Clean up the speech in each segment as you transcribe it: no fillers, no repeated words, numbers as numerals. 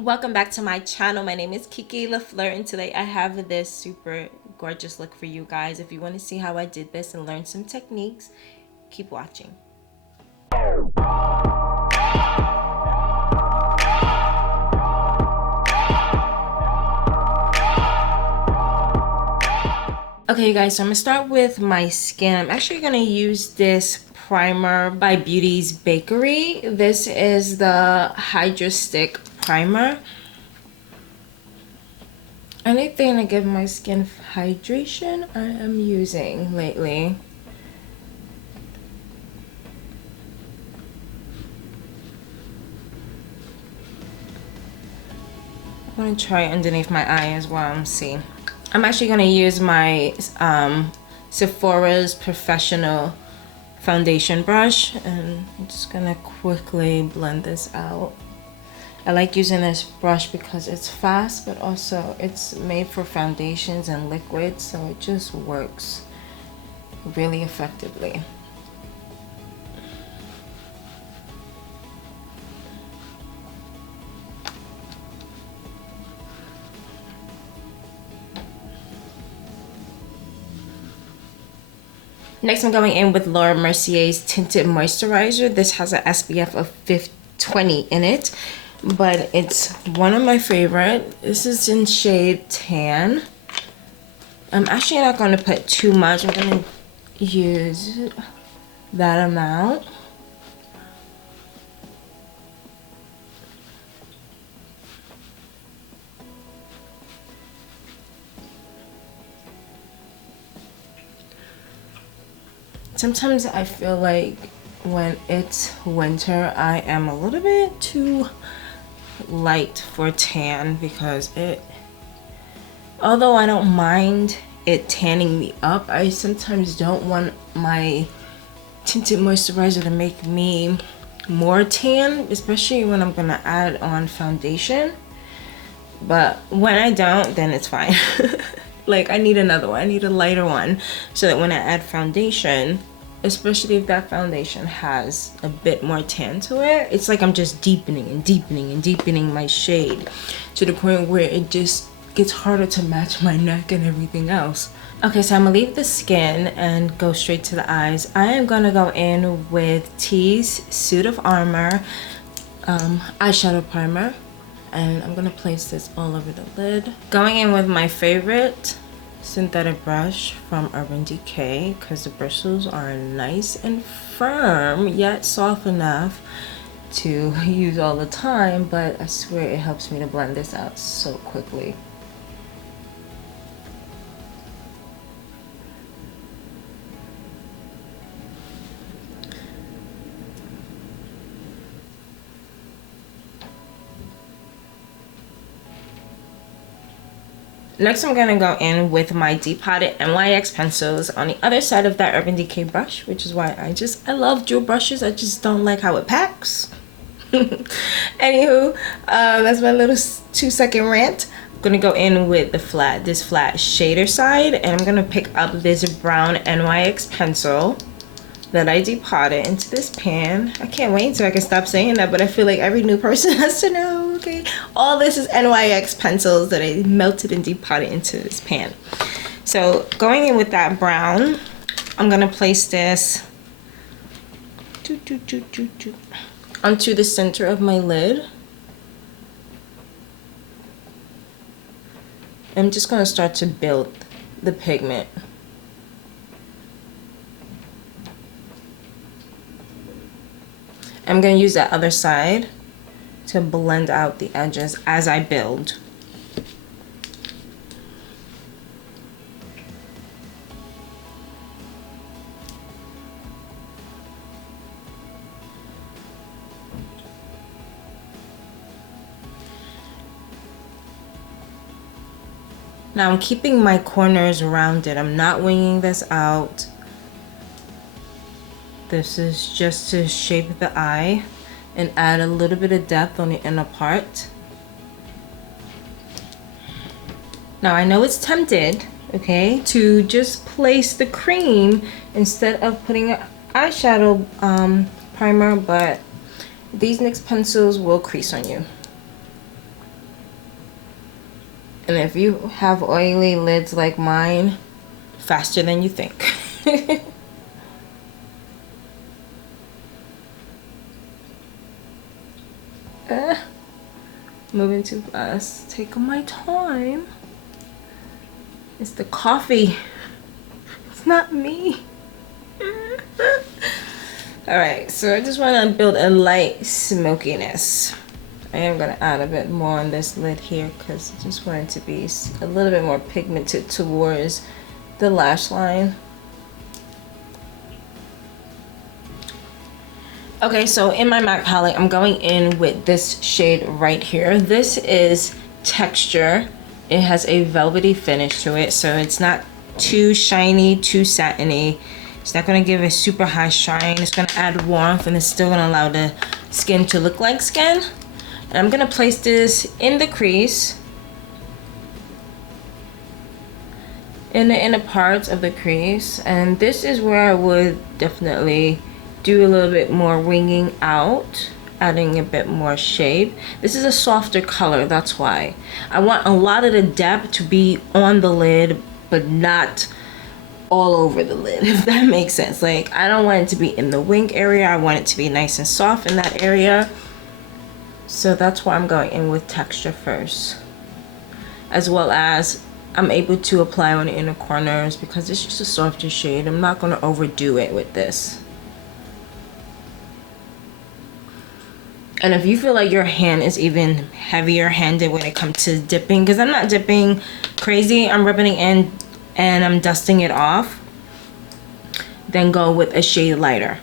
Welcome back to my channel. My name is Kiki La Fleur, and today I have this super gorgeous look for you guys. If you want to see how I did this and learn some techniques, keep watching. Okay, you guys, so I'm gonna start with my skin. I'm actually gonna use this primer by Beauty's Bakery. This is the Hydra Stick primer. Anything to give my skin hydration I am using lately. I'm gonna try underneath my eye as well and see. I'm actually gonna use my Sephora's Professional foundation brush, and I'm just gonna quickly blend this out. I like using this brush because it's fast, but also it's made for foundations and liquids, so it just works really effectively. Next, I'm going in with Laura Mercier's Tinted Moisturizer. This has an SPF of 20 in it, but it's one of my favorite. This is in shade Tan. I'm actually not going to put too much. I'm going to use that amount. Sometimes I feel like when it's winter, I am a little bit too light for tan because although I don't mind it tanning me up, I sometimes don't want my tinted moisturizer to make me more tan, especially when I'm gonna add on foundation. But when I don't, then it's fine. Like, I need another one. I need a lighter one so that when I add foundation, especially if that foundation has a bit more tan to it, it's like I'm just deepening and deepening and deepening my shade to the point where it just gets harder to match my neck and everything else. Okay, so I'm gonna leave the skin and go straight to the eyes. I am gonna go in with Tea's Suit of Armor eyeshadow primer, and I'm gonna place this all over the lid. Going in with my favorite synthetic brush from Urban Decay because the bristles are nice and firm yet soft enough to use all the time, but I swear it helps me to blend this out so quickly. Next, I'm gonna go in with my Depotted NYX pencils on the other side of that Urban Decay brush, which is why I love dual brushes. I just don't like how it packs. Anywho, that's my little 2-second rant. I'm gonna go in with this flat shader side, and I'm gonna pick up this brown NYX pencil that I depotted into this pan. I can't wait until I can stop saying that, but I feel like every new person has to know, okay? All this is NYX pencils that I melted and depotted into this pan. So going in with that brown, I'm gonna place this onto the center of my lid. I'm just gonna start to build the pigment. I'm going to use that other side to blend out the edges as I build. Now I'm keeping my corners rounded. I'm not winging this out. This is just to shape the eye and add a little bit of depth on the inner part. Now I know it's tempted, okay, to just place the cream instead of putting an eyeshadow primer, but these NYX pencils will crease on you. And if you have oily lids like mine, faster than you think. Moving too fast. Taking my time. It's the coffee. It's not me. Alright, so I just want to build a light smokiness. I am going to add a bit more on this lid here because I just want it to be a little bit more pigmented towards the lash line. Okay, so in my MAC palette, I'm going in with this shade right here. This is Texture. It has a velvety finish to it, so it's not too shiny, too satiny. It's not going to give a super high shine. It's going to add warmth, and it's still going to allow the skin to look like skin. And I'm going to place this in the crease, in the inner parts of the crease. And this is where I would definitely do a little bit more winging out, adding a bit more shade. This is a softer color, that's why. I want a lot of the depth to be on the lid, but not all over the lid, if that makes sense. Like, I don't want it to be in the wing area. I want it to be nice and soft in that area. So that's why I'm going in with Texture first. As well as I'm able to apply on the inner corners because it's just a softer shade. I'm not going to overdo it with this. And if you feel like your hand is even heavier handed when it comes to dipping, because I'm not dipping crazy, I'm rubbing it in and I'm dusting it off, then go with a shade lighter,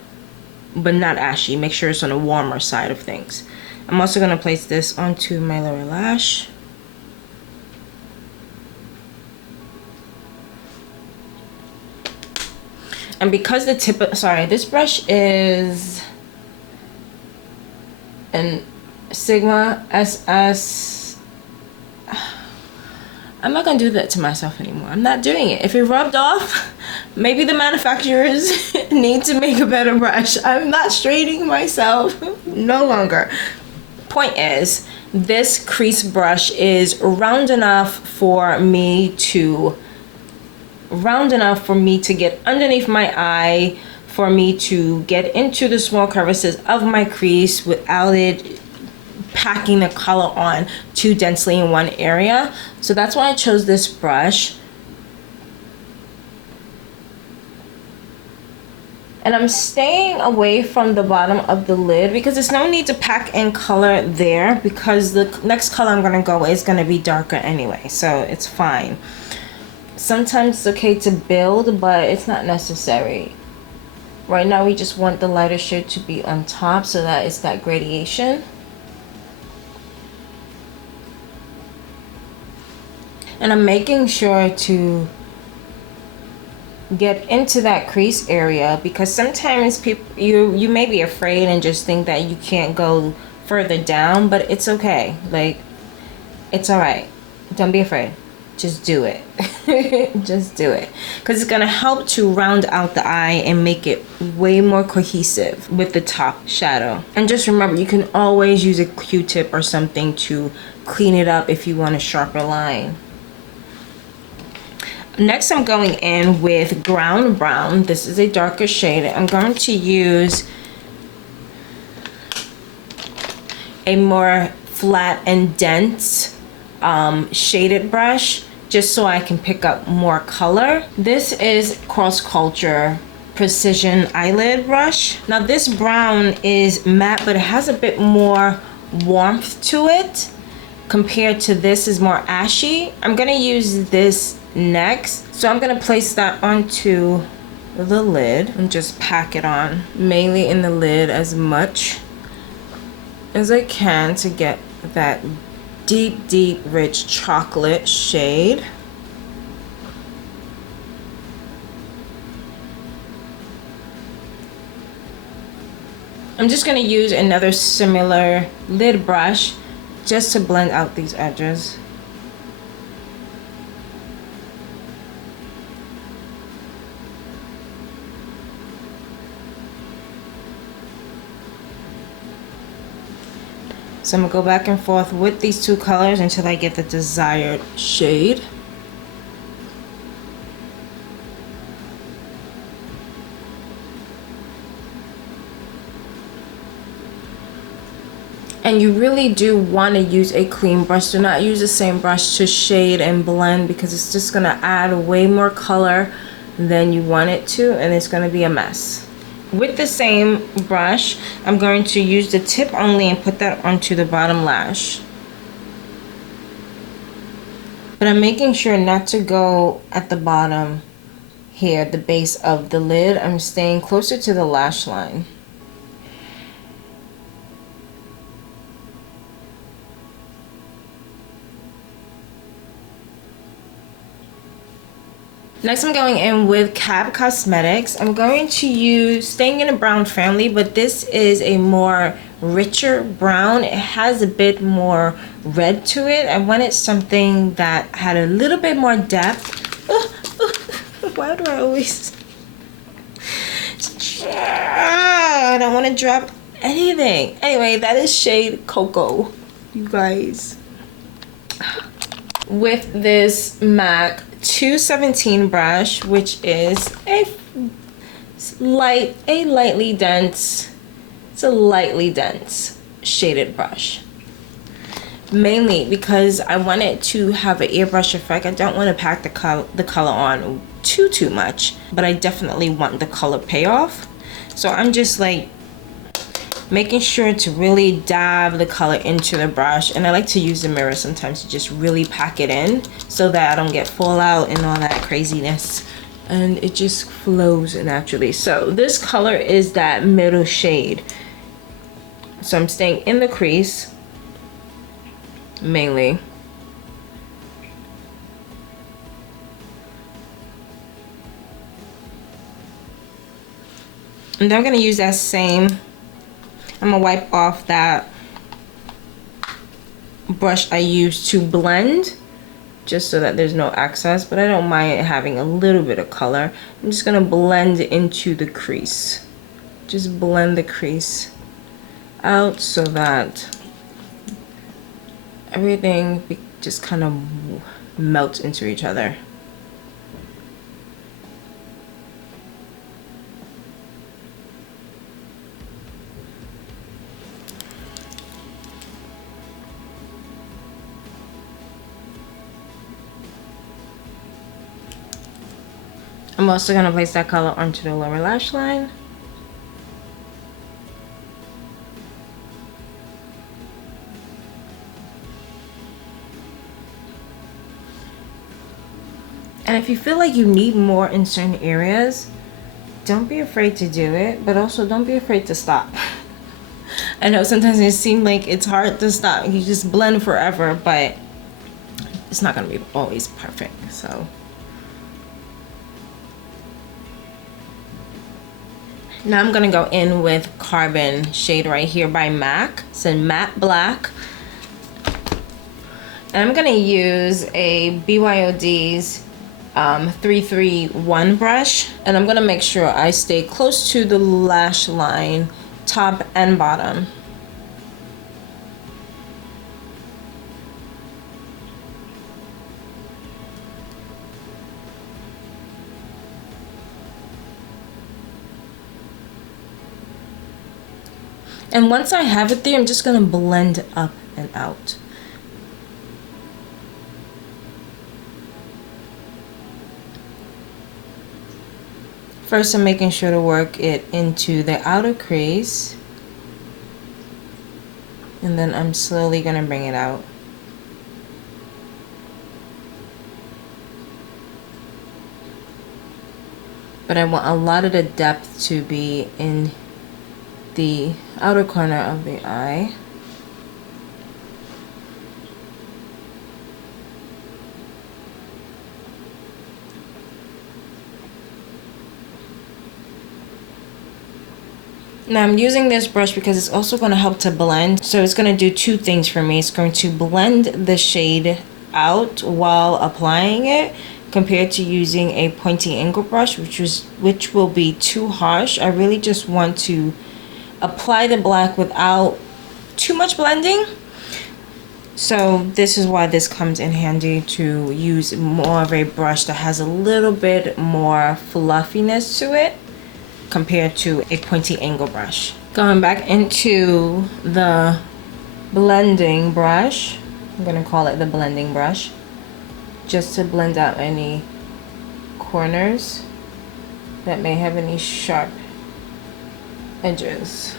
but not ashy. Make sure it's on the warmer side of things. I'm also going to place this onto my lower lash. And because the tip of, sorry, this brush is an Sigma SS. I'm not gonna do that to myself anymore. I'm not doing it. If it rubbed off, maybe the manufacturers need to make a better brush. I'm not straightening myself no longer. Point is, this crease brush is round enough for me to get underneath my eye, for me to get into the small crevices of my crease without it packing the color on too densely in one area. So that's why I chose this brush. And I'm staying away from the bottom of the lid because there's no need to pack in color there, because the next color I'm gonna go is gonna be darker anyway, so it's fine. Sometimes it's okay to build, but it's not necessary. Right now we just want the lighter shade to be on top so that it's that gradation. And I'm making sure to get into that crease area because sometimes people, you may be afraid and just think that you can't go further down, but it's okay. Like, it's all right. Don't be afraid. Just do it. Just do it, because it's gonna help to round out the eye and make it way more cohesive with the top shadow. And just remember, you can always use a Q-tip or something to clean it up if you want a sharper line. Next, I'm going in with Ground Brown. This is a darker shade. I'm going to use a more flat and dense shaded brush, just so I can pick up more color. This is Cross Culture Precision Eyelid Brush. Now this brown is matte, but it has a bit more warmth to it compared to this is more ashy. I'm gonna use this next. So I'm gonna place that onto the lid and just pack it on, mainly in the lid as much as I can to get that deep, rich chocolate shade. I'm just gonna use another similar lid brush just to blend out these edges. So I'm gonna go back and forth with these two colors until I get the desired shade. And you really do want to use a clean brush. Do not use the same brush to shade and blend, because it's just going to add way more color than you want it to, and it's going to be a mess. With the same brush, I'm going to use the tip only and put that onto the bottom lash. But I'm making sure not to go at the bottom here, the base of the lid. I'm staying closer to the lash line. Next, I'm going in with Kikisy Cosmetics. I'm going to use, staying in the brown family, but this is a more richer brown. It has a bit more red to it. I wanted something that had a little bit more depth. Why do I always... I don't want to drop anything. Anyway, that is shade Cocoa, you guys. With this MAC 217 brush, which is a lightly dense, it's a lightly dense shaded brush, mainly because I want it to have an airbrush effect. I don't want to pack the color on too much, but I definitely want the color payoff. So I'm just like making sure to really dab the color into the brush, and I like to use the mirror sometimes to just really pack it in so that I don't get fallout and all that craziness, and it just flows naturally. So this color is that middle shade, so I'm staying in the crease mainly. And then I'm going to use that same, I'm gonna wipe off that brush I used to blend, just so that there's no excess, but I don't mind having a little bit of color. I'm just gonna blend into the crease. Just blend the crease out so that everything just kind of melts into each other. I'm also going to place that color onto the lower lash line. And if you feel like you need more in certain areas, don't be afraid to do it, but also don't be afraid to stop. I know sometimes it seems like it's hard to stop. You just blend forever, but it's not going to be always perfect. So now I'm gonna go in with Carbon shade right here by MAC. It's in matte black. And I'm gonna use a BYOD's 331 brush. And I'm gonna make sure I stay close to the lash line, top and bottom. And once I have it there, I'm just gonna blend up and out. First, I'm making sure to work it into the outer crease, and then I'm slowly gonna bring it out. But I want a lot of the depth to be in the outer corner of the eye. Now I'm using this brush because it's also going to help to blend. So it's going to do two things for me. It's going to blend the shade out while applying it, compared to using a pointy angle brush, which will be too harsh. I really just want to apply the black without too much blending. So this is why this comes in handy, to use more of a brush that has a little bit more fluffiness to it compared to a pointy angle brush. Going back into the blending brush, I'm gonna call it the blending brush, just to blend out any corners that may have any sharp edges.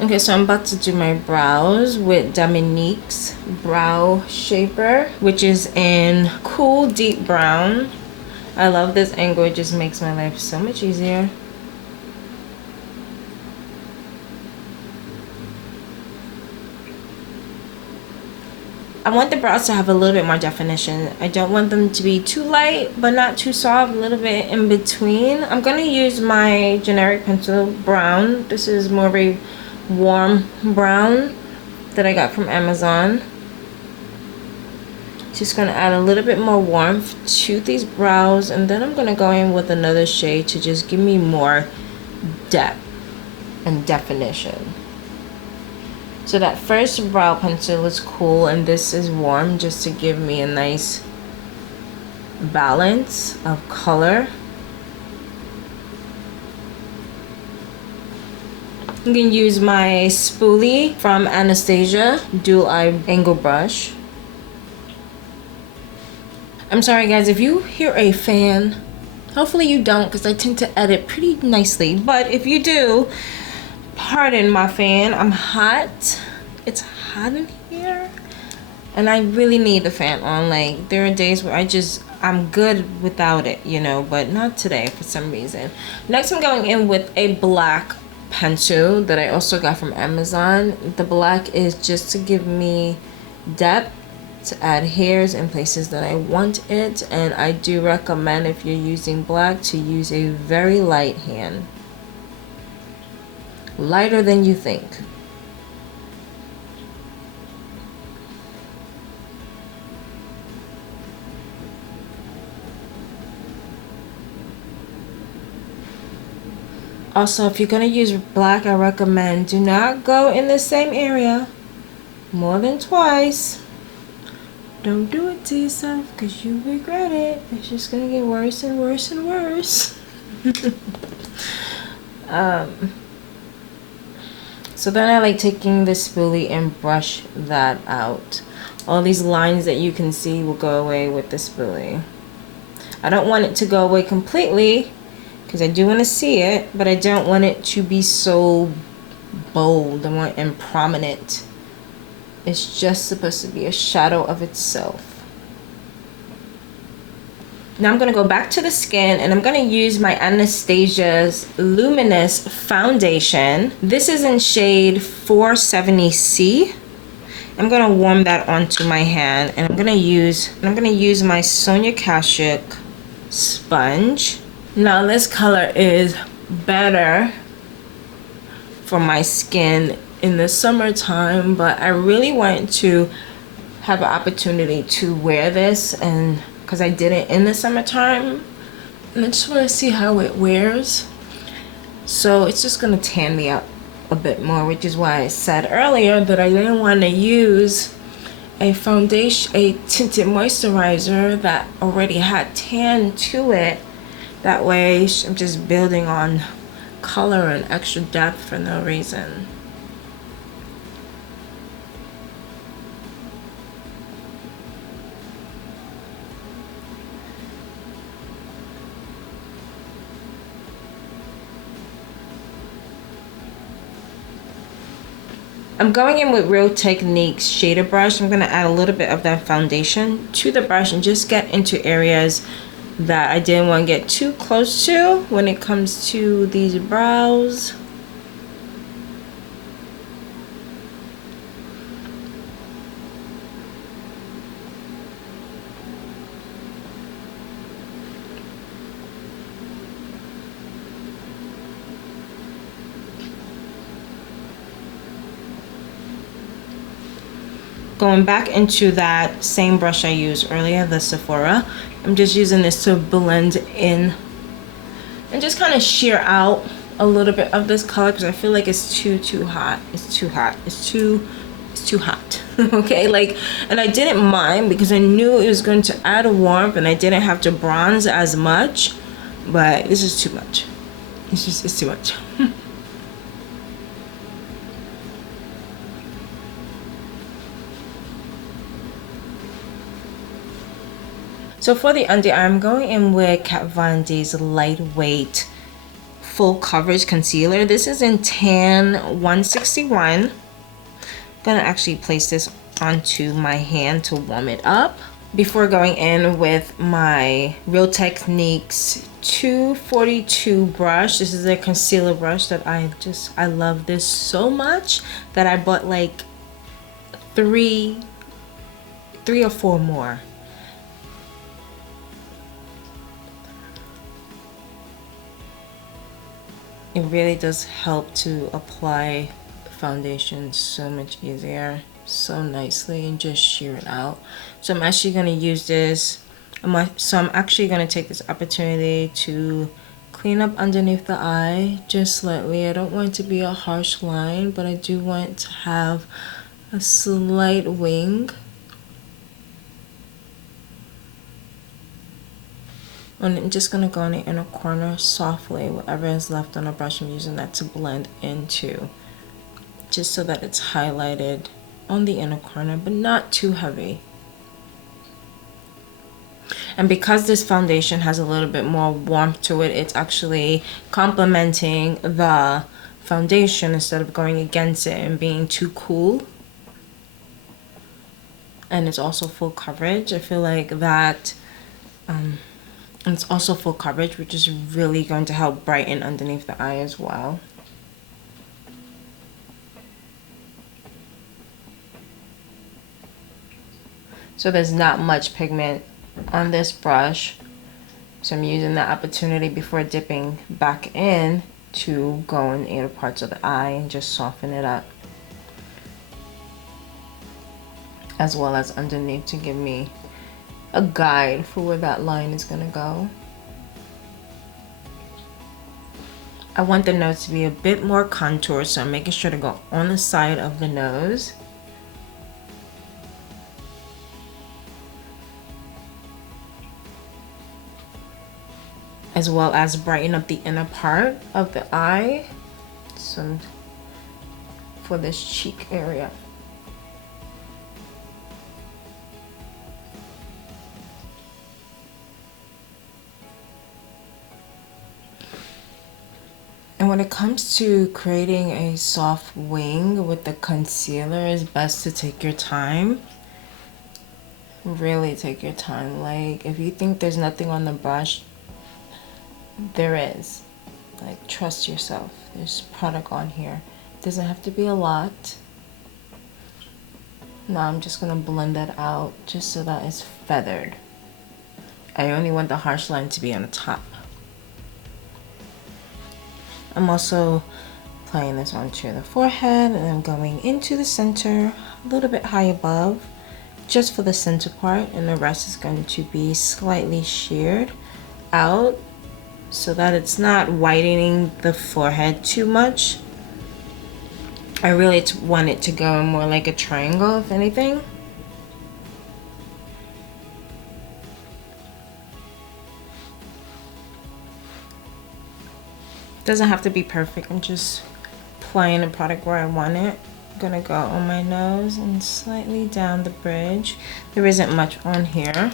Okay, so I'm about to do my brows with Dominique's Brow Shaper, which is in cool deep brown. I love this angle, it just makes my life so much easier. I want the brows to have a little bit more definition. I don't want them to be too light, but not too soft, a little bit in between. I'm gonna use my generic pencil brown. This is more of a warm brown that I got from Amazon. Just gonna add a little bit more warmth to these brows, and then I'm gonna go in with another shade to just give me more depth and definition. So that first brow pencil is cool, and this is warm, just to give me a nice balance of color. I'm going to use my spoolie from Anastasia dual eye angle brush. I'm sorry guys if you hear a fan. Hopefully you don't, because I tend to edit pretty nicely. But if you do, pardon my fan. I'm hot. It's hot in here. And I really need the fan on. Like, there are days where I'm good without it, you know, but not today for some reason. Next I'm going in with a black pencil that I also got from Amazon. The black is just to give me depth, to add hairs in places that I want it, and I do recommend, if you're using black, to use a very light hand, lighter than you think. Also, if you're going to use black, I recommend do not go in the same area more than twice. Don't do it to yourself, because you regret it. It's just going to get worse and worse and worse. So then I like taking the spoolie and brush that out. All these lines that you can see will go away with the spoolie. I don't want it to go away completely, because I do want to see it, but I don't want it to be so bold and prominent. It's just supposed to be a shadow of itself. Now I'm going to go back to the skin, and I'm going to use my Anastasia's Luminous Foundation. This is in shade 470C. I'm going to warm that onto my hand, and I'm going to use my Sonia Kashuk sponge. Now this color is better for my skin in the summertime, but I really want to have an opportunity to wear this, and because I did it in the summertime, and I just want to see how it wears. So it's just going to tan me up a bit more, which is why I said earlier that I didn't want to use a foundation, a tinted moisturizer that already had tan to it. That way I'm just building on color and extra depth for no reason. I'm going in with Real Techniques shader brush. I'm going to add a little bit of that foundation to the brush and just get into areas that I didn't want to get too close to when it comes to these brows. going back into that same brush I used earlier, the Sephora, I'm just using this to blend in and just kind of sheer out a little bit of this color because I feel like it's too hot. It's too hot. It's too hot. Okay, like, and I didn't mind because I knew it was going to add a warmth and I didn't have to bronze as much, but this is too much. It's too much. So for the under eye, I'm going in with Kat Von D's lightweight full coverage concealer. This is in tan 161. I'm gonna actually place this onto my hand to warm it up before going in with my Real Techniques 242 brush. This is a concealer brush that I love this so much that I bought like three or four more. It really does help to apply foundation so much easier, so nicely, and just sheer it out. So I'm actually going to use this. I'm actually going to take this opportunity to clean up underneath the eye just slightly. I don't want it to be a harsh line, but I do want it to have a slight wing. And I'm just going to go in the inner corner softly. Whatever is left on the brush, I'm using that to blend into, just so that it's highlighted on the inner corner, but not too heavy. And because this foundation has a little bit more warmth to it, it's actually complementing the foundation instead of going against it and being too cool. And it's also full coverage. I feel like that... and it's also full coverage, which is really going to help brighten underneath the eye as well. So there's not much pigment on this brush, so I'm using that opportunity before dipping back in to go in the inner parts of the eye and just soften it up, as well as underneath to give me a guide for where that line is gonna go. I want the nose to be a bit more contoured, so I'm making sure to go on the side of the nose. As well as brighten up the inner part of the eye. So for this cheek area. And when it comes to creating a soft wing with the concealer, it's best to take your time. Really take your time. Like, if you think there's nothing on the brush, there is. Like, trust yourself. There's product on here. It doesn't have to be a lot. Now I'm just gonna blend that out just so that it's feathered. I only want the harsh line to be on the top. I'm also applying this onto the forehead, and I'm going into the center a little bit high above, just for the center part, and the rest is going to be slightly sheared out so that it's not whitening the forehead too much. I really want it to go more like a triangle, if anything. Doesn't have to be perfect. I'm just applying the product where I want it. I'm gonna go on my nose and slightly down the bridge. There isn't much on here.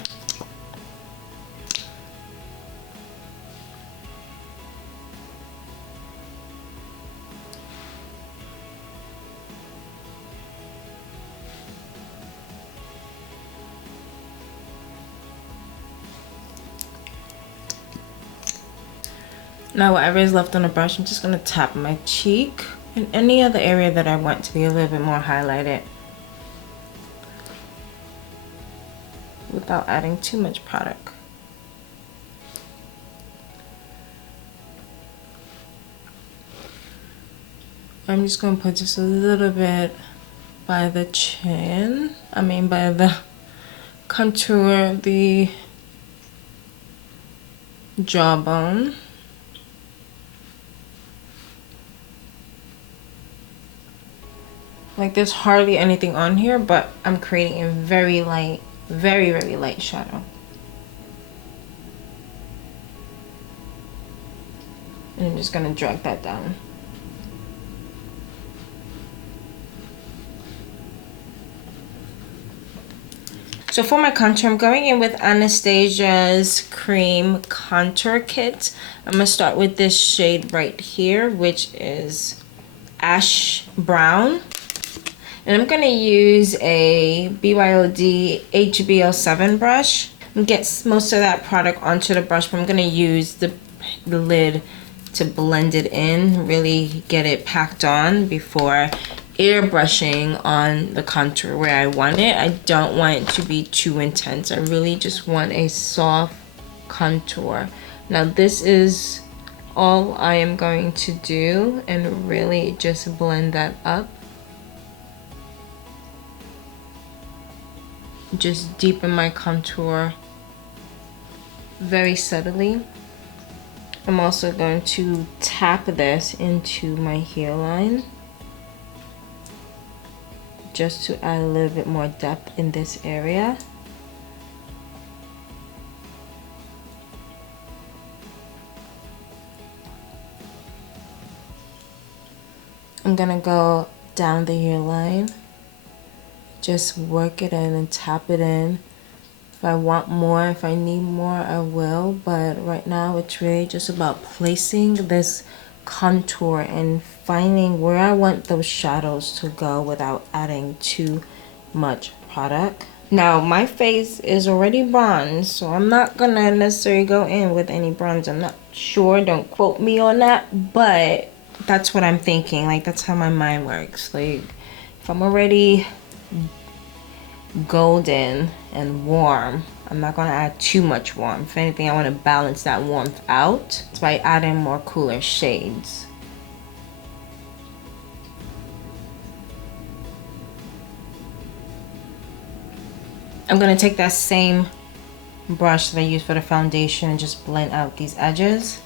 Now whatever is left on the brush, I'm just going to tap my cheek and any other area that I want to be a little bit more highlighted without adding too much product. I'm just going to put just a little bit by the chin. I mean by the contour, the jawbone. Like there's hardly anything on here, but I'm creating a very light, very light shadow. And I'm just gonna drag that down. So for my contour, I'm going in with Anastasia's Cream Contour Kit. I'm gonna start with this shade right here, which is Ash Brown. And I'm gonna use a BYOD HBL7 brush and get most of that product onto the brush, but I'm gonna use the lid to blend it in, really get it packed on before airbrushing on the contour where I want it. I don't want it to be too intense. I really just want a soft contour. Now this is all I am going to do, and really just blend that up. Just deepen my contour very subtly. I'm also going to tap this into my hairline just to add a little bit more depth in this area. I'm gonna go down the hairline, just work it in and tap it in. If I want more, if I need more, I will, but right now it's really just about placing this contour and finding where I want those shadows to go without adding too much product. Now my face is already bronzed, so I'm not gonna necessarily go in with any bronze. I'm not sure, don't quote me on that, but that's what I'm thinking. Like that's how my mind works. Like if I'm already golden and warm, I'm not gonna add too much warmth. If anything, I want to balance that warmth out by adding more cooler shades. I'm gonna take that same brush that I used for the foundation and just blend out these edges.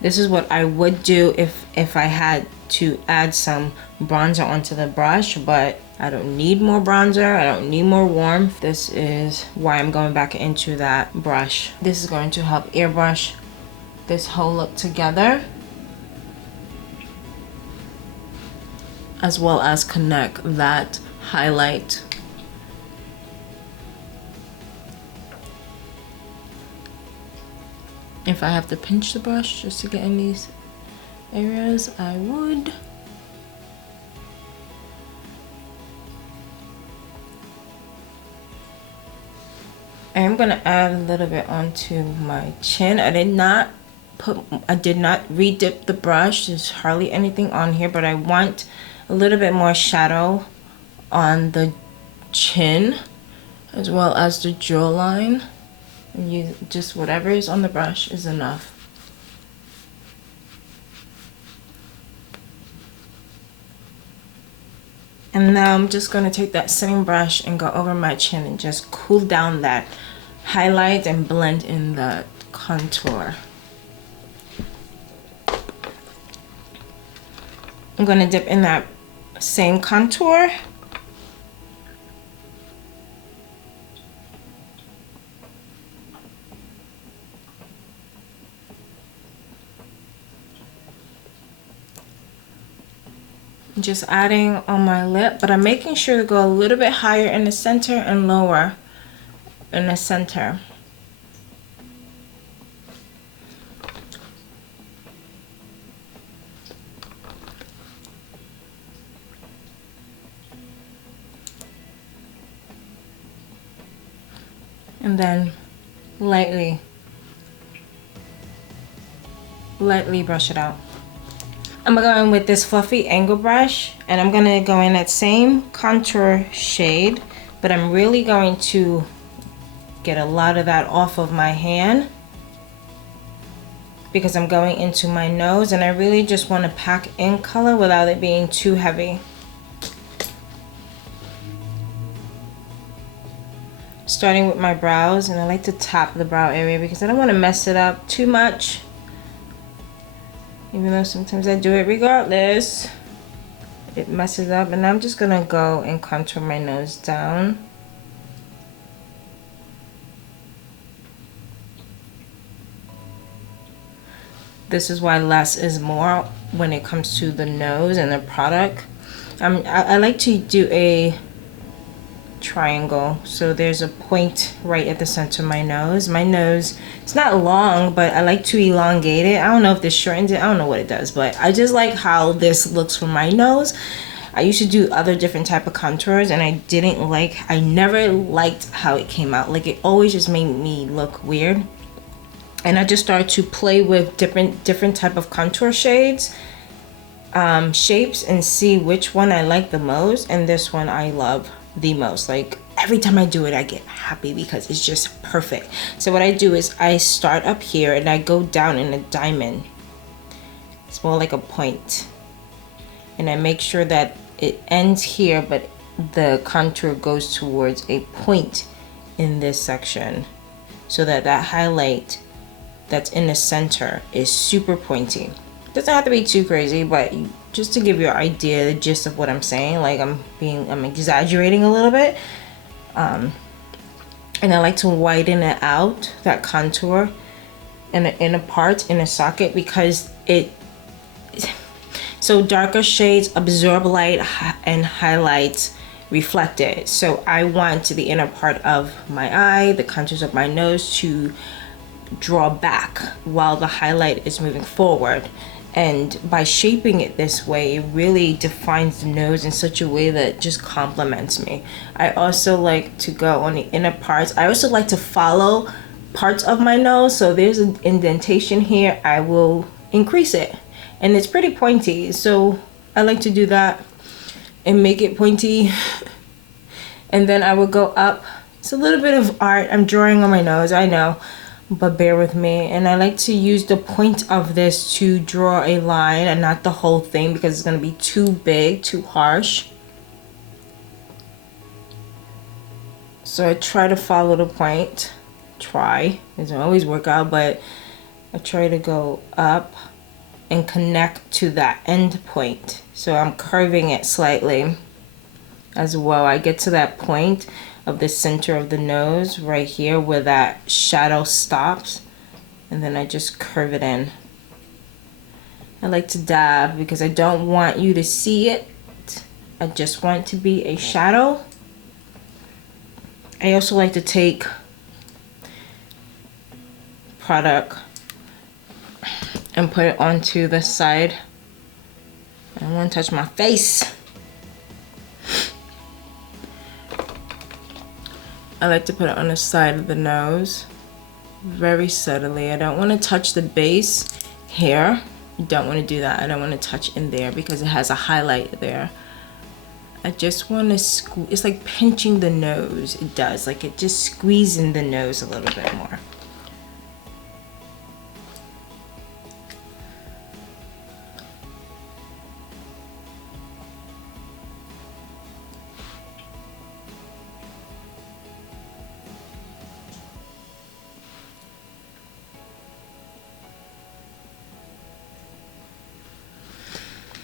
This is what I would do if I had to add some bronzer onto the brush, but I don't need more bronzer, I don't need more warmth. This is why I'm going back into that brush. This is going to help airbrush this whole look together, as well as connect that highlight. If I have to pinch the brush just to get in these areas, I would. I am gonna add a little bit onto my chin. I did not re-dip the brush. There's hardly anything on here, but I want a little bit more shadow on the chin as well as the jawline. And you just whatever is on the brush is enough. And now I'm just going to take that same brush and go over my chin and just cool down that highlight and blend in the contour. I'm going to dip in that same contour. Just adding on my lip, but I'm making sure to go a little bit higher in the center and lower in the center. And then lightly brush it out. I'm gonna go in with this fluffy angle brush, and I'm gonna go in that same contour shade, but I'm really going to get a lot of that off of my hand because I'm going into my nose and I really just want to pack in color without it being too heavy. Starting with my brows, and I like to tap the brow area because I don't want to mess it up too much. Even though sometimes I do it regardless, it messes up. And I'm just gonna go and contour my nose down. This is why less is more when it comes to the nose and the product. I like to do a triangle, so there's a point right at the center of my nose. My nose, it's not long, but I like to elongate it. I don't know if this shortens it, I don't know what it does, but I just like how this looks for my nose. I used to do other different type of contours and I never liked how it came out. Like, it always just made me look weird. And I just started to play with different type of contour shades, shapes, and see which one I like the most. And this one I love the most. Like, every time I do it, I get happy because it's just perfect. So what I do is I start up here and I go down in a diamond. It's more like a point. And I make sure that it ends here, but the contour goes towards a point in this section, so that that highlight that's in the center is super pointy. Doesn't have to be too crazy, but just to give you an idea, the gist of what I'm saying, like I'm exaggerating a little bit. And I like to widen it out, that contour, in the inner part, in the socket, because so darker shades absorb light and highlights reflect it. So I want the inner part of my eye, the contours of my nose, to draw back while the highlight is moving forward. And by shaping it this way, it really defines the nose in such a way that just complements me. I also like to go on the inner parts. I also like to follow parts of my nose. So there's an indentation here, I will increase it. And it's pretty pointy, so I like to do that and make it pointy. And then I will go up. It's a little bit of art. I'm drawing on my nose, I know, but bear with me. And I like to use the point of this to draw a line and not the whole thing, because it's going to be too big, too harsh. So I try to follow the point. It doesn't always work out, but I try to go up and connect to that end point. So I'm curving it slightly as well. I get to that point of the center of the nose right here where that shadow stops, and then I just curve it in. I like to dab because I don't want you to see it. I just want it to be a shadow. I also like to take product and put it onto the side. I don't want to touch my face. I like to put it on the side of the nose, very subtly. I don't want to touch the base hair. I don't want to do that. I don't want to touch in there because it has a highlight there. I just want to it's like pinching the nose. It does, like it just squeezing the nose a little bit more.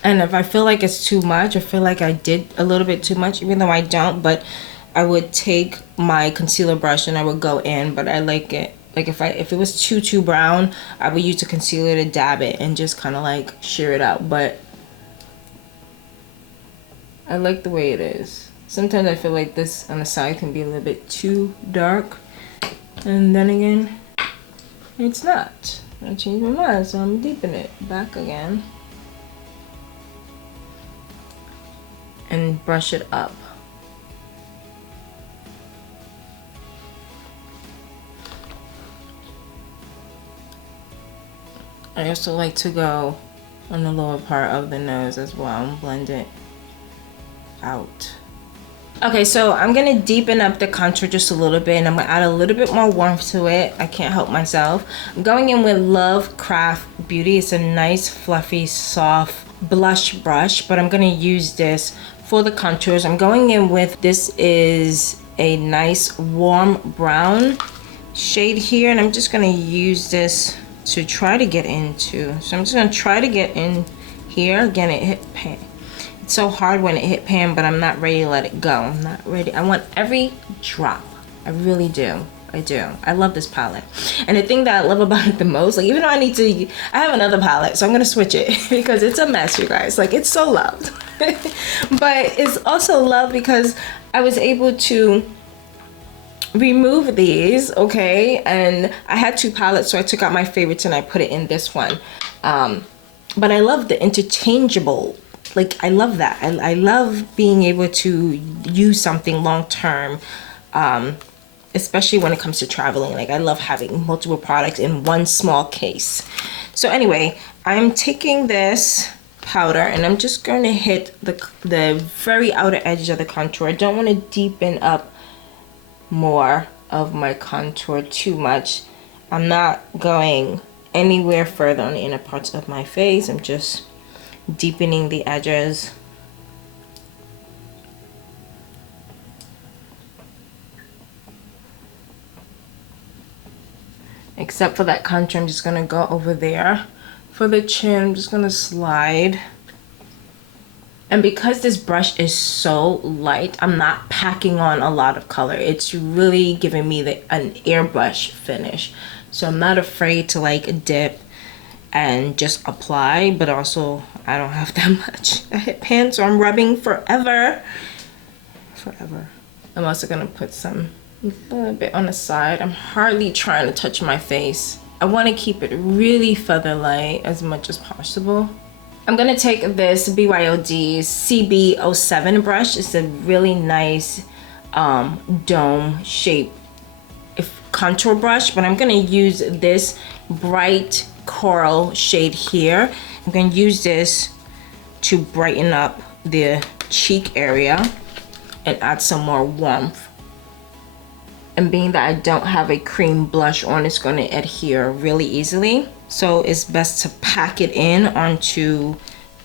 And if I feel like it's too much, I feel like I did a little bit too much, even though I don't, but I would take my concealer brush and I would go in, but I like it. Like if it was too brown, I would use a concealer to dab it and just kind of like sheer it out. But I like the way it is. Sometimes I feel like this on the side can be a little bit too dark. And then again, it's not. I changed my mind, so I'm deepening it back again. And brush it up. I also like to go on the lower part of the nose as well and blend it out. Okay, so I'm gonna deepen up the contour just a little bit, and I'm gonna add a little bit more warmth to it. I can't help myself. I'm going in with Lovecraft Beauty. It's a nice, fluffy, soft blush brush, but I'm gonna use this for the contours. I'm going in with, this is a nice warm brown shade here, and I'm just gonna use this to try to get into. So I'm just gonna try to get in here. Again, it hit pan. It's so hard when it hit pan, but I'm not ready to let it go. I'm not ready. I want every drop. I really do. I do. I love this palette. And the thing that I love about it the most, like, even though I have another palette, so I'm gonna switch it because it's a mess, you guys. Like, it's so loved. But it's also loved because I was able to remove these, okay? And I had two palettes, so I took out my favorites and I put it in this one. But I love the interchangeable. Like, I love that. I love being able to use something long term, especially when it comes to traveling. Like, I love having multiple products in one small case. So anyway, I'm taking this powder and I'm just going to hit the very outer edge of the contour. I don't want to deepen up more of my contour too much. I'm not going anywhere further on the inner parts of my face. I'm just deepening the edges. Except for that contour, I'm just gonna go over there. For the chin, I'm just gonna slide. And because this brush is so light, I'm not packing on a lot of color. It's really giving me an airbrush finish. So I'm not afraid to like dip and just apply, but also I don't have that much. I hit pan, so I'm rubbing forever. I'm also gonna put some, a little bit on the side. I'm hardly trying to touch my face. I wanna keep it really feather light as much as possible. I'm gonna take this BYOD CB07 brush. It's a really nice dome shape contour brush, but I'm gonna use this bright coral shade here. I'm going to use this to brighten up the cheek area and add some more warmth. And being that I don't have a cream blush on, it's going to adhere really easily. So it's best to pack it in onto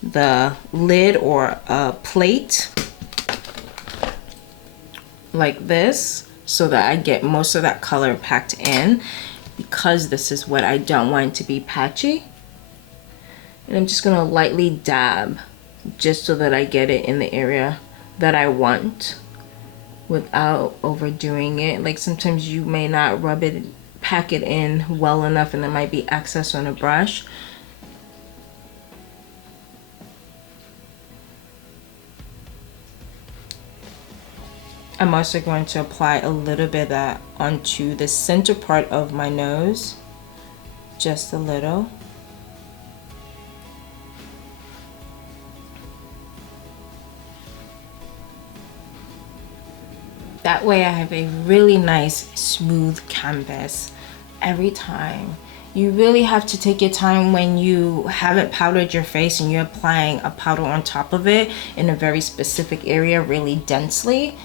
the lid or a plate like this, so that I get most of that color packed in, because this is what I don't want to be patchy. And I'm just gonna lightly dab just so that I get it in the area that I want without overdoing it. Like, sometimes you may not pack it in well enough and there might be excess on a brush. I'm also going to apply a little bit of that onto the center part of my nose, just a little. That way I have a really nice smooth canvas every time. You really have to take your time when you haven't powdered your face and you're applying a powder on top of it in a very specific area really densely.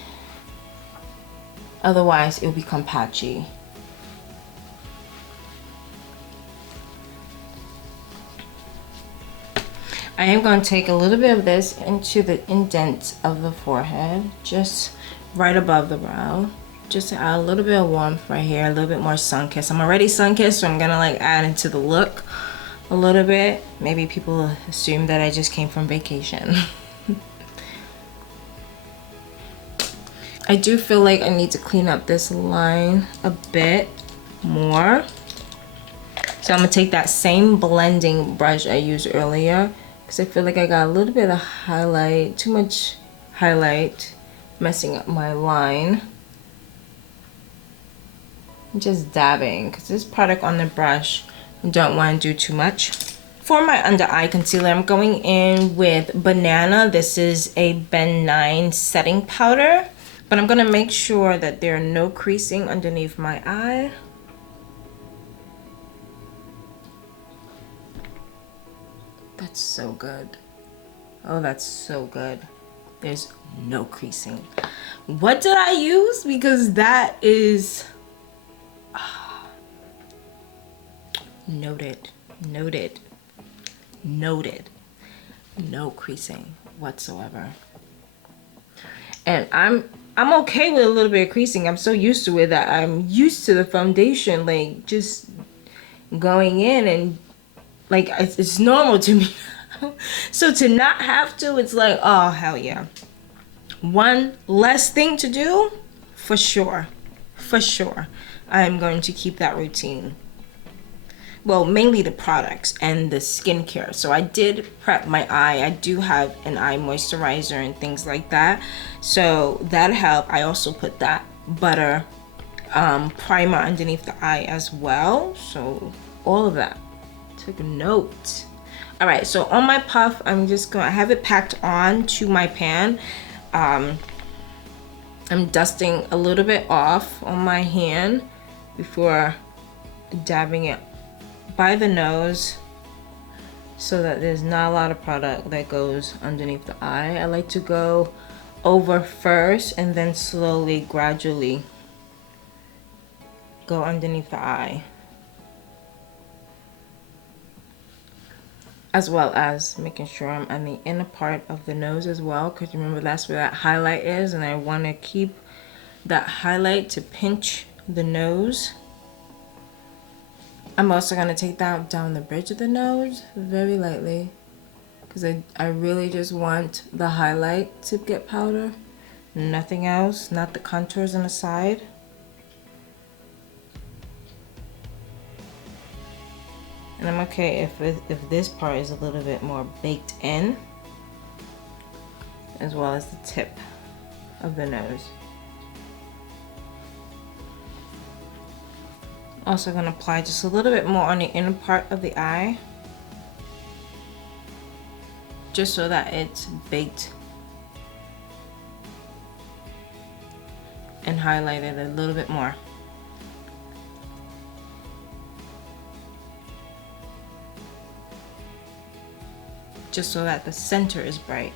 Otherwise, it'll become patchy. I am going to take a little bit of this into the indent of the forehead, just right above the brow, just to add a little bit of warmth right here, a little bit more sun-kissed. I'm already sun-kissed, so I'm gonna like add into the look a little bit. Maybe people assume that I just came from vacation. I do feel like I need to clean up this line a bit more. So I'm gonna take that same blending brush I used earlier, because I feel like I got a little bit of highlight, too much highlight, messing up my line. I'm just dabbing, because this product on the brush, I don't want to do too much. For my under eye concealer, I'm going in with Banana. This is a Ben 9 setting powder, but I'm gonna make sure that there are no creasing underneath my eye. That's so good. Oh, that's so good. There's no creasing what did I use? Because that is noted, noted, noted. No creasing whatsoever. And I'm okay with a little bit of creasing. I'm so used to it that I'm used to the foundation like just going in, and like it's normal to me. So to not have to, it's like, oh hell yeah. One less thing to do, for sure. For sure. I'm going to keep that routine. Well, mainly the products and the skincare. So I did prep my eye. I do have an eye moisturizer and things like that. So that helped. I also put that butter primer underneath the eye as well. So all of that. Took a note. All right, so on my puff, I'm just gonna have it packed on to my pan. I'm dusting a little bit off on my hand before dabbing it by the nose so that there's not a lot of product that goes underneath the eye. I like to go over first and then slowly, gradually go underneath the eye, as well as making sure I'm on the inner part of the nose as well, because remember that's where that highlight is, and I want to keep that highlight to pinch the nose. I'm also going to take that down the bridge of the nose very lightly, because I really just want the highlight to get powder, nothing else, not the contours on the side. And I'm okay if this part is a little bit more baked in, as well as the tip of the nose. Also going to apply just a little bit more on the inner part of the eye, just so that it's baked and highlighted a little bit more. Just so that the center is bright.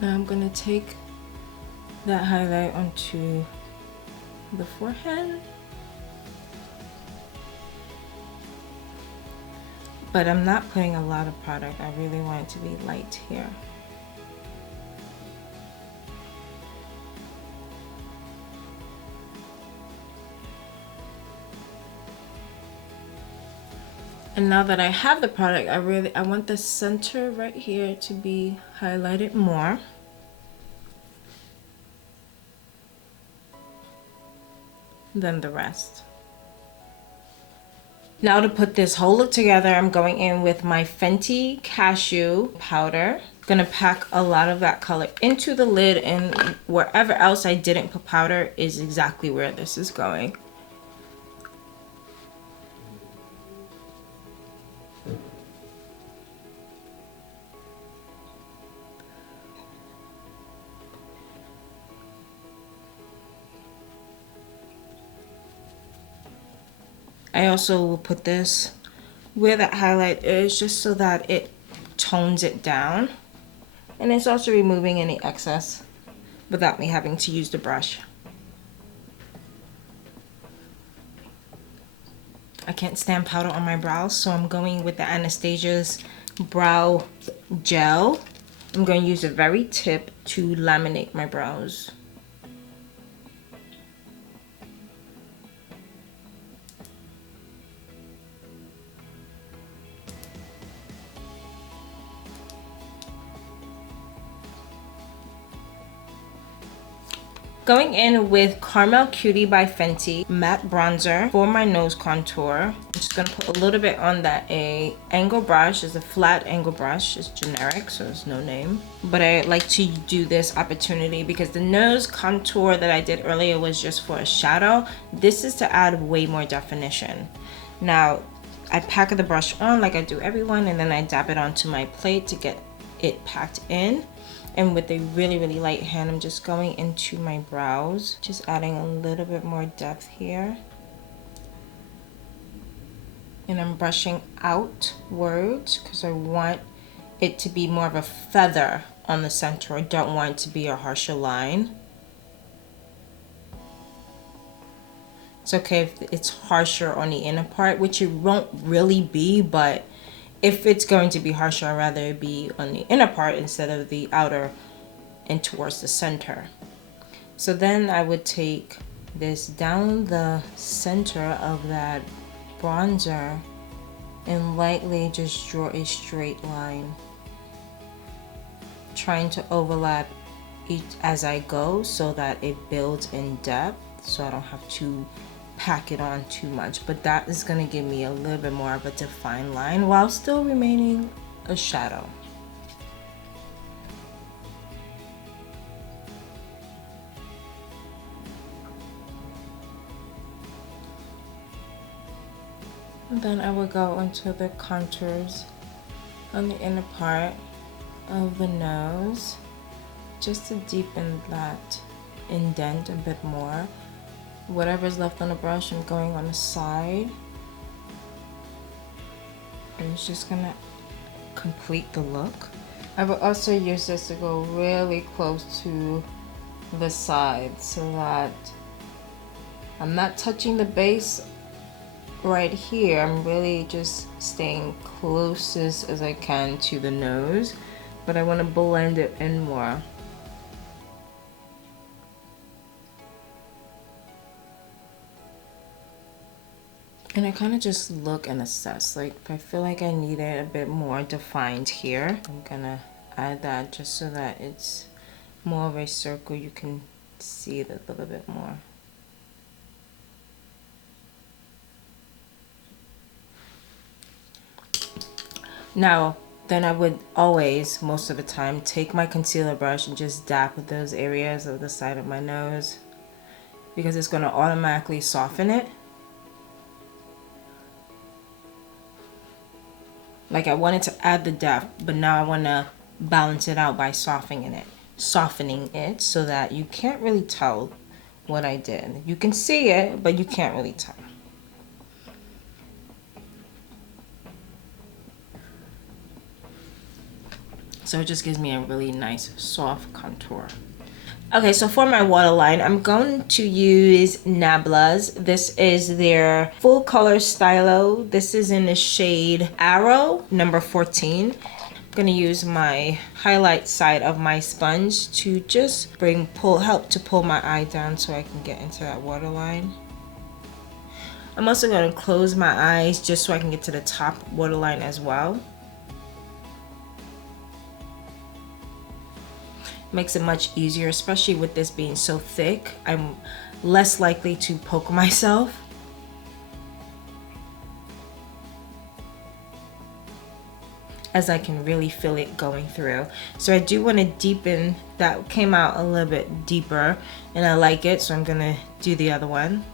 Now I'm going to take that highlight onto the forehead. But I'm not putting a lot of product. I really want it to be light here. And now that I have the product, I want the center right here to be highlighted more. Than the rest. Now to put this whole look together, I'm going in with my Fenty Cashew powder. Gonna pack a lot of that color into the lid, and wherever else I didn't put powder is exactly where this is going. I also will put this where that highlight is, just so that it tones it down. And it's also removing any excess without me having to use the brush. I can't stand powder on my brows, so I'm going with the Anastasia's brow gel. I'm going to use the very tip to laminate my brows. Going in with Caramel Cutie by Fenty matte bronzer for my nose contour. I'm just gonna put a little bit on that angle brush. It's a flat angle brush. It's generic, so it's no name. But I like to do this opportunity because the nose contour that I did earlier was just for a shadow. This is to add way more definition. Now, I pack the brush on like I do everyone, and then I dab it onto my plate to get it packed in. And with a really, really light hand, I'm just going into my brows, just adding a little bit more depth here. And I'm brushing outwards because I want it to be more of a feather on the center. I don't want it to be a harsher line. It's okay if it's harsher on the inner part, which it won't really be, but if it's going to be harsher, I'd rather it be on the inner part instead of the outer and towards the center. So then I would take this down the center of that bronzer and lightly just draw a straight line, trying to overlap each as I go so that it builds in depth, so I don't have to pack it on too much. But that is going to give me a little bit more of a defined line while still remaining a shadow. And then I will go into the contours on the inner part of the nose, just to deepen that indent a bit more. Whatever's left on the brush, I'm going on the side. And it's just gonna complete the look. I will also use this to go really close to the side so that I'm not touching the base right here. I'm really just staying closest as I can to the nose, but I want to blend it in more. And I kind of just look and assess, like if I feel like I need it a bit more defined here, I'm gonna add that just so that it's more of a circle. You can see it a little bit more. Now, then I would always, most of the time, take my concealer brush and just dap with those areas of the side of my nose, because it's going to automatically soften it. Like I wanted to add the depth, but now I want to balance it out by softening it so that you can't really tell what I did. You can see it, but you can't really tell. So it just gives me a really nice soft contour. Okay, so for my waterline, I'm going to use 𝗙𝗢𝗟𝗪. This is their full color stylo. This is in the shade Arrow, number 14. I'm gonna use my highlight side of my sponge to just help to pull my eye down so I can get into that waterline. I'm also gonna close my eyes just so I can get to the top waterline as well. Makes it much easier, especially with this being so thick. I'm less likely to poke myself. As I can really feel it going through. So I do want to deepen. That came out a little bit deeper and I like it, so I'm gonna do the other one.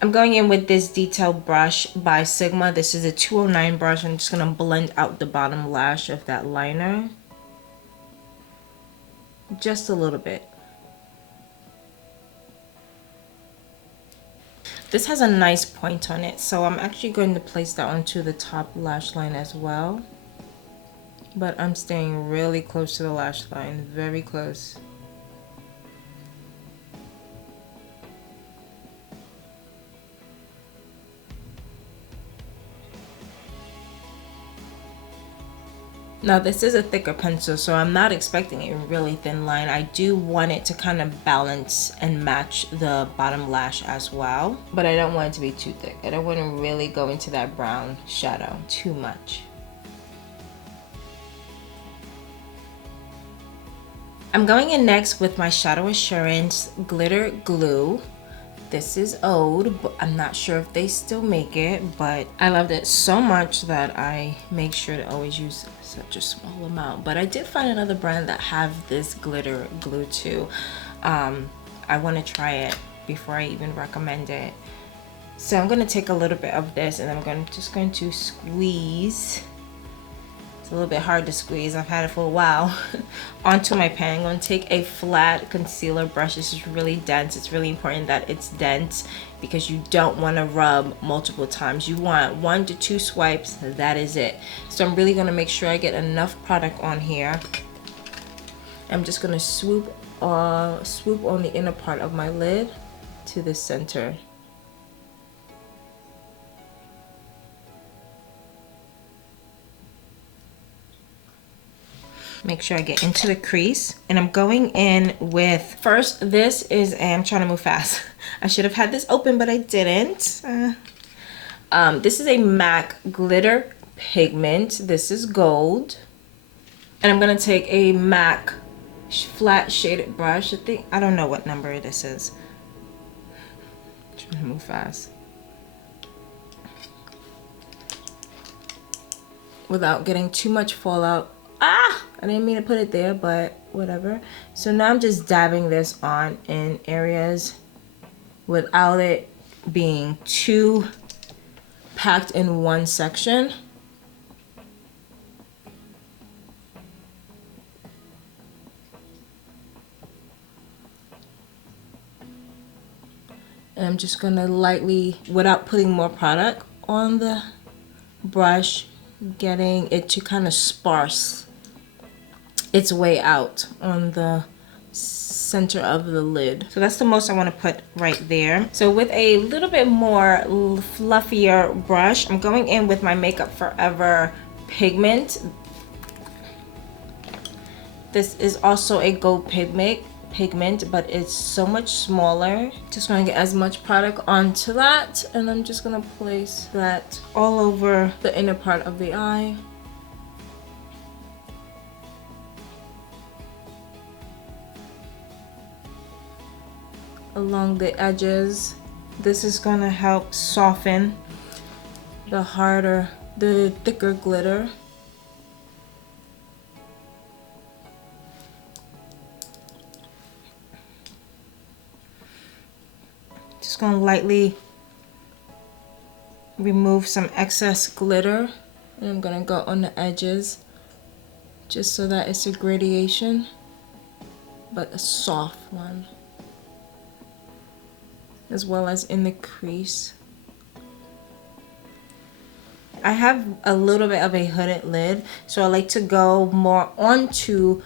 I'm going in with this detail brush by Sigma. This is a 209 brush. I'm just going to blend out the bottom lash of that liner. Just a little bit. This has a nice point on it, so I'm actually going to place that onto the top lash line as well. But I'm staying really close to the lash line, very close. Now this is a thicker pencil, so I'm not expecting a really thin line. I do want it to kind of balance and match the bottom lash as well, but I don't want it to be too thick. I don't want to really go into that brown shadow too much. I'm going in next with my Shadow Assurance Glitter Glue. This is old, but I'm not sure if they still make it, but I loved it so much that I make sure to always use such a small amount. But I did find another brand that have this glitter glue too. I want to try it before I even recommend it. So I'm going to take a little bit of this and I'm just going to squeeze It's a little bit hard to squeeze. I've had it for a while. Onto my pan. I'm going to take a flat concealer brush. This is really dense. It's really important that it's dense because you don't want to rub multiple times. You want 1 to 2 swipes. That is it. So I'm really going to make sure I get enough product on here. I'm just going to swoop on the inner part of my lid to the center. Make sure I get into the crease, and I'm going in with, first, this is, I'm trying to move fast. I should have had this open, but I didn't. This is a MAC glitter pigment. This is gold. And I'm gonna take a MAC flat shaded brush. I don't know what number this is. I'm trying to move fast. Without getting too much fallout. Ah! I didn't mean to put it there, but whatever. So now I'm just dabbing this on in areas without it being too packed in one section. And I'm just gonna lightly, without putting more product on the brush, getting it to kind of sparse its way out on the center of the lid. So that's the most I want to put right there. So with a little bit more fluffier brush, I'm going in with my Makeup Forever pigment. This is also a gold pigment, but it's so much smaller. Just want to get as much product onto that, and I'm just going to place that all over the inner part of the eye. Along the edges. This is going to help soften the thicker glitter. Just going to lightly remove some excess glitter, and I'm going to go on the edges just so that it's a gradation, but a soft one, as well as in the crease. I have a little bit of a hooded lid, so I like to go more onto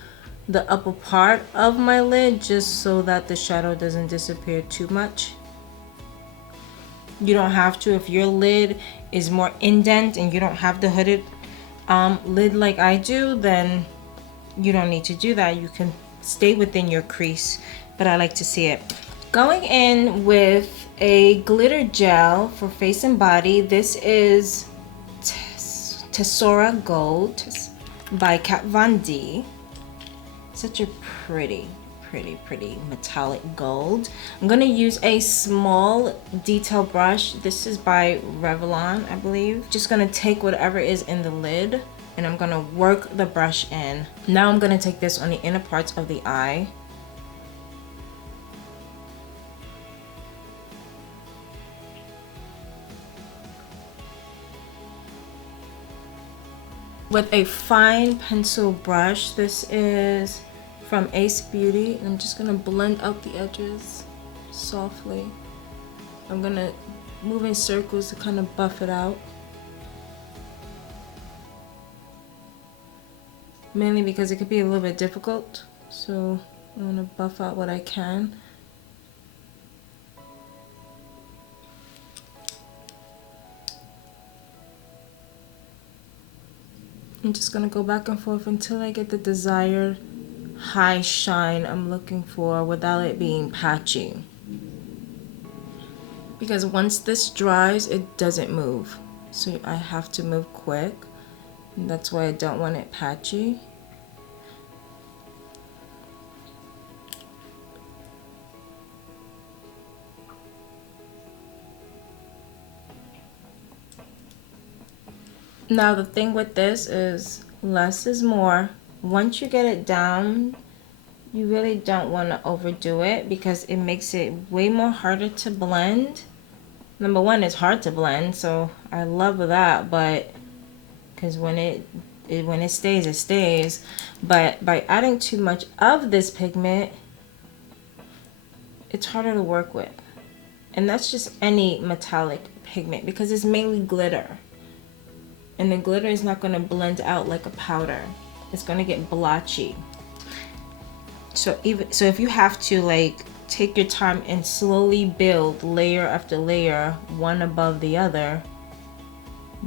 the upper part of my lid just so that the shadow doesn't disappear too much. You don't have to. If your lid is more indent and you don't have the hooded lid like I do, then you don't need to do that. You can stay within your crease, but I like to see it. Going in with a glitter gel for face and body. This is 𝗙𝗪𝗟𝗏 Gold by Kat Von D. Such a pretty metallic gold. I'm going to use a small detail brush. This is by Revlon, I believe. Just going to take whatever is in the lid, and I'm going to work the brush in. Now I'm going to take this on the inner parts of the eye. With a fine pencil brush. This is from Ace Beauty, and I'm just gonna blend out the edges softly. I'm gonna move in circles to kind of buff it out, mainly because it could be a little bit difficult, so I'm gonna buff out what I can. I'm just gonna go back and forth until I get the desired high shine I'm looking for without it being patchy. Because once this dries, it doesn't move. So I have to move quick. And that's why I don't want it patchy. Now the thing with this is less is more. Once you get it down, you really don't want to overdo it because it makes it way more harder to blend. Number one, it's hard to blend, so I love that, but because when it when it stays, it stays. But by adding too much of this pigment, it's harder to work with. And that's just any metallic pigment because it's mainly glitter. And the glitter is not going to blend out like a powder. It's going to get blotchy. So if you have to like take your time and slowly build layer after layer, one above the other,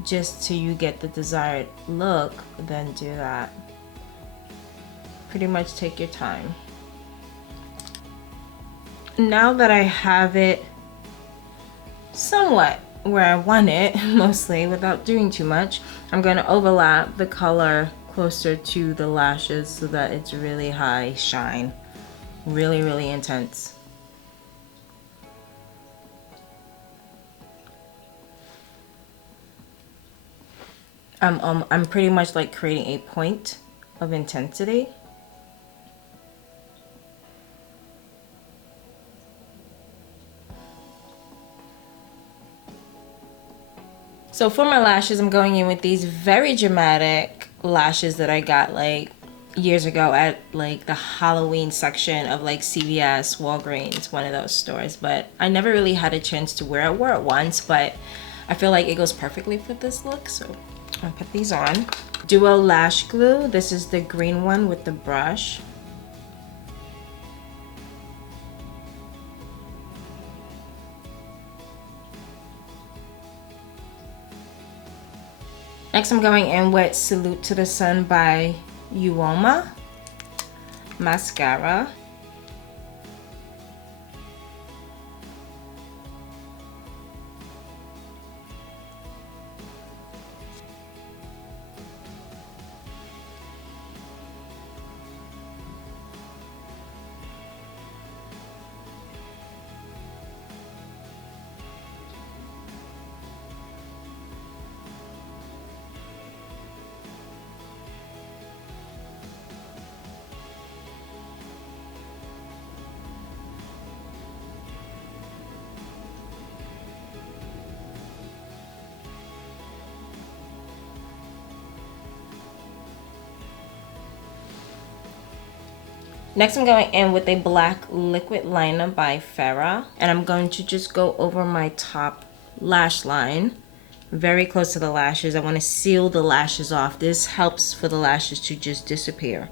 just till you get the desired look, then do that. Pretty much take your time. Now that I have it somewhat where I want it, mostly without doing too much, I'm going to overlap the color closer to the lashes so that it's really high shine, really, really intense. I'm pretty much like creating a point of intensity. So for my lashes, I'm going in with these very dramatic lashes that I got like years ago at like the Halloween section of like CVS, Walgreens, one of those stores. But I never really had a chance to wear it. I wore it once, but I feel like it goes perfectly for this look. So I'll put these on. Duo Lash Glue. This is the green one with the brush. Next, I'm going in with Salute to the Sun by 𝗀𝗎𝗄 mascara. Next, I'm going in with a black liquid liner by Farrah, and I'm going to just go over my top lash line, very close to the lashes. I want to seal the lashes off. This helps for the lashes to just disappear.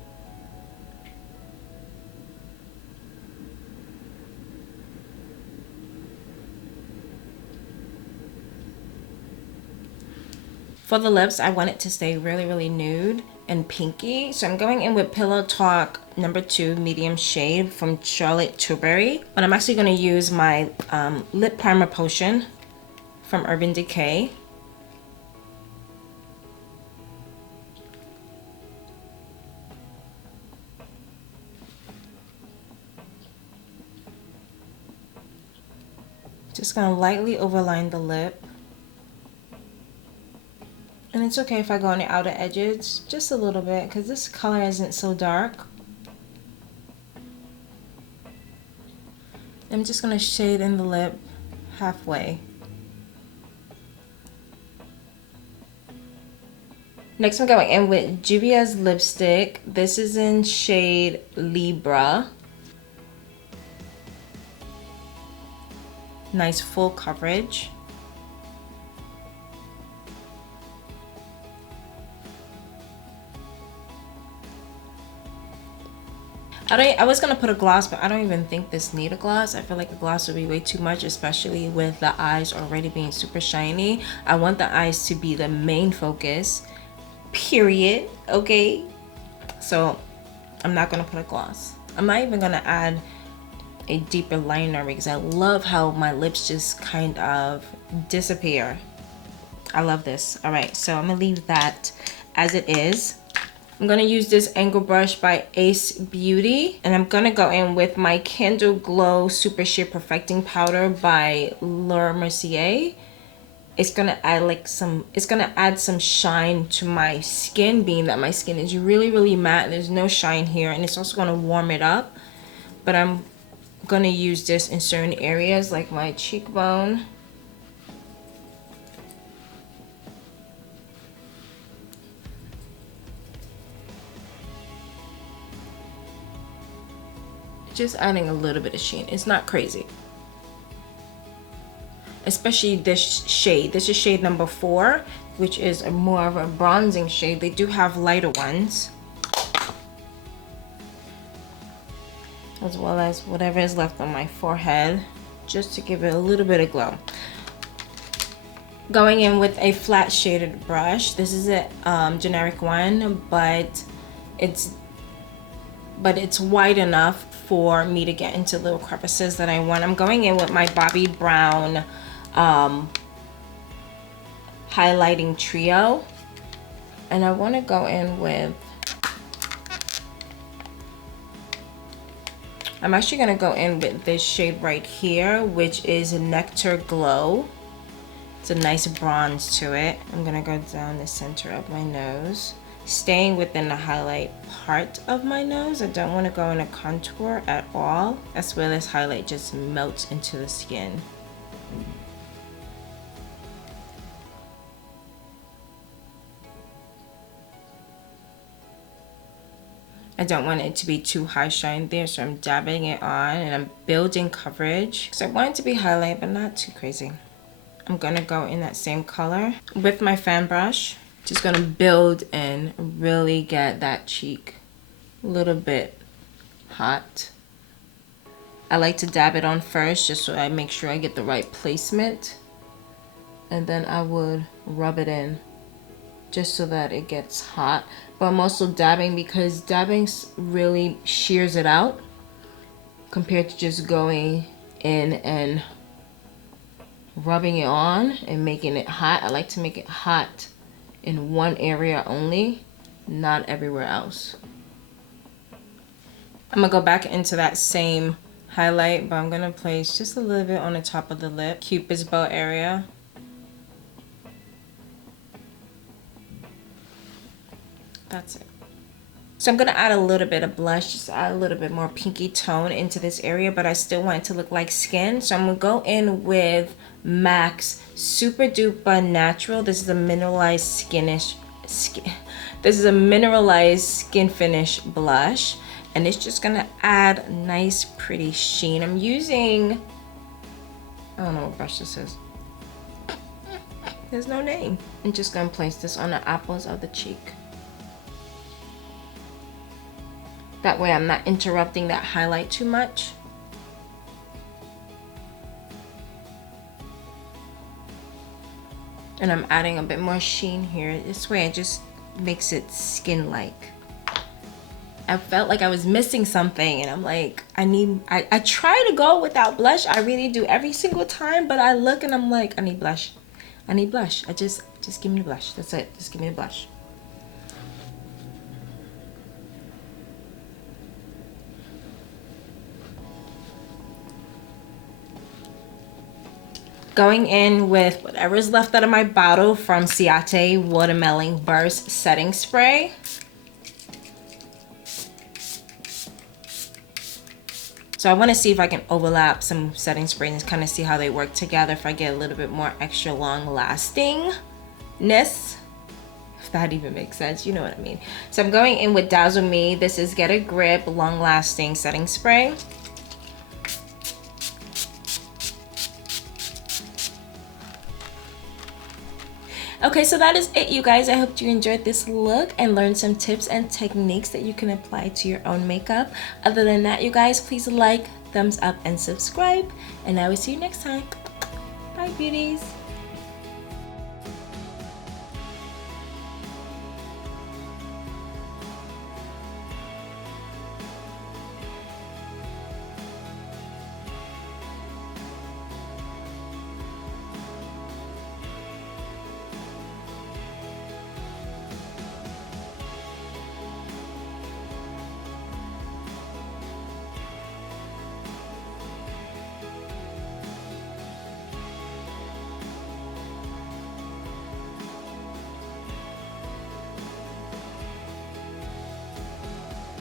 For the lips, I want it to stay really, really nude and pinky. So I'm going in with Pillow Talk number 2 medium shade from Charlotte Tilbury. But I'm actually going to use my lip primer potion from Urban Decay. Just going to lightly overline the lip. And it's okay if I go on the outer edges just a little bit because this color isn't so dark. I'm just going to shade in the lip halfway. Next, I'm going in with Juvia's lipstick. This is in shade Libra. Nice full coverage. I was gonna put a gloss, but I don't even think this need a gloss. I feel like a gloss would be way too much, especially with the eyes already being super shiny. I want the eyes to be the main focus, period, okay? So I'm not gonna put a gloss. I'm not even gonna add a deeper liner because I love how my lips just kind of disappear. I love this. All right, so I'm gonna leave that as it is. I'm gonna use this angle brush by Ace Beauty, and I'm gonna go in with my Candle Glow Super Sheer Perfecting Powder by Laura Mercier. It's gonna add some shine to my skin, being that my skin is really, really matte. There's no shine here, and it's also gonna warm it up. But I'm gonna use this in certain areas like my cheekbone. Just adding a little bit of sheen. It's not crazy. Especially this shade. This is shade number 4, which is a more of a bronzing shade. They do have lighter ones, as well as whatever is left on my forehead, just to give it a little bit of glow. Going in with a flat shaded brush. This is a generic one, but it's wide enough for me to get into little crevices that I want. I'm going in with my Bobbi Brown highlighting trio, and I want to go in with, I'm actually going to go in with this shade right here, which is Nectar Glow. It's a nice bronze to it. I'm going to go down the center of my nose, staying within the highlight part of my nose. I don't want to go in a contour at all. That's where this highlight just melts into the skin. I don't want it to be too high shine there, so I'm dabbing it on and I'm building coverage. So I want it to be highlight, but not too crazy. I'm gonna go in that same color with my fan brush. Just gonna build and really get that cheek a little bit hot. I like to dab it on first, just so I make sure I get the right placement. And then I would rub it in, just so that it gets hot. But I'm also dabbing because dabbing really shears it out compared to just going in and rubbing it on and making it hot. I like to make it hot in one area only, not everywhere else. I'm gonna go back into that same highlight, but I'm gonna place just a little bit on the top of the lip, Cupid's bow area. That's it. So I'm gonna add a little bit of blush, just add a little bit more pinky tone into this area, but I still want it to look like skin. So I'm gonna go in with MAC's Super Duper Natural. This is a mineralized this is a mineralized skin finish blush, and it's just gonna add nice pretty sheen. I'm using, I don't know what brush this is. There's no name. I'm just gonna place this on the apples of the cheek. That way I'm not interrupting that highlight too much. And I'm adding a bit more sheen here. This way it just makes it skin-like. I felt like I was missing something, and I'm like, I try to go without blush. I really do every single time, but I look and I'm like, I need blush. I need blush. Just give me the blush. That's it. Just give me the blush. Going in with whatever is left out of my bottle from Ciate Watermelon Burst Setting Spray. So I want to see if I can overlap some setting sprays and kind of see how they work together, if I get a little bit more extra long lastingness. If that even makes sense, you know what I mean. So I'm going in with Dazzle Me. This is Get a Grip Long Lasting Setting Spray. Okay, so that is it, you guys. I hope you enjoyed this look and learned some tips and techniques that you can apply to your own makeup. Other than that, you guys, please like, thumbs up, and subscribe. And I will see you next time. Bye, beauties.